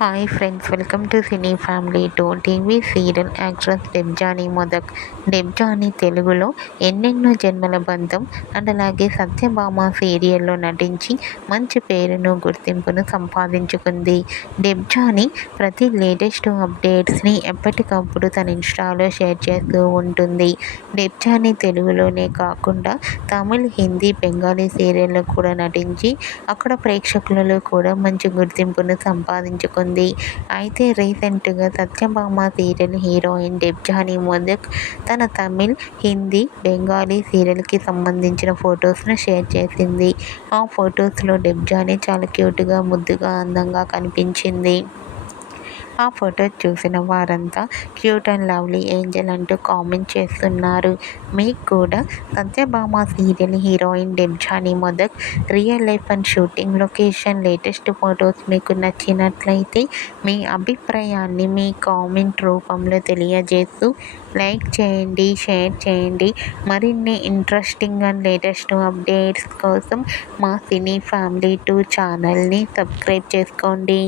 Hi friends, welcome to cine family 2. TV serial actress Debjani Modak. Debjani తెలుగులో ఎన్నెన్నో జన్మల బంధం అండ్ అలాగే సత్యభామ సీరియల్లో నటించి మంచి పేరును గుర్తింపును సంపాదించుకుంది. డెబ్జానీ ప్రతి లేటెస్ట్ అప్డేట్స్ని ఎప్పటికప్పుడు తన ఇన్స్టాలో షేర్ చేస్తూ ఉంటుంది. డెబ్జానీ తెలుగులోనే కాకుండా తమిళ్, హిందీ, బెంగాలీ సీరియల్లో కూడా నటించి అక్కడ ప్రేక్షకులలో కూడా మంచి గుర్తింపును సంపాదించుకుంది. అయితే రీసెంట్గా సత్యభామ సీరియల్ హీరోయిన్ డెబ్జానీ మొదక్ తన తమిళ్, హిందీ, బెంగాలీ సీరియల్కి సంబంధించిన ఫొటోస్ను షేర్ చేసింది. ఆ ఫొటోస్లో డెబ్జానీ చాలా క్యూట్గా, ముద్దుగా, అందంగా కనిపించింది. ఆ ఫోటో చూసిన వారంతా క్యూట్ అండ్ లవ్లీ ఏంజల్ అంటూ కామెంట్ చేస్తున్నారు. మీకు కూడా Satyabhama serial heroine Debjani Modak real life and shooting location latest photos మీకు నచ్చినట్లయితే మీ అభిప్రాయాన్ని మీ కామెంట్ రూపంలో తెలియజేస్తూ లైక్ చేయండి, షేర్ చేయండి. మరిన్ని ఇంట్రెస్టింగ్ అండ్ లేటెస్ట్ అప్డేట్స్ కోసం మా సినీ ఫ్యామిలీ 2 ఛానల్ని సబ్స్క్రైబ్ చేసుకోండి.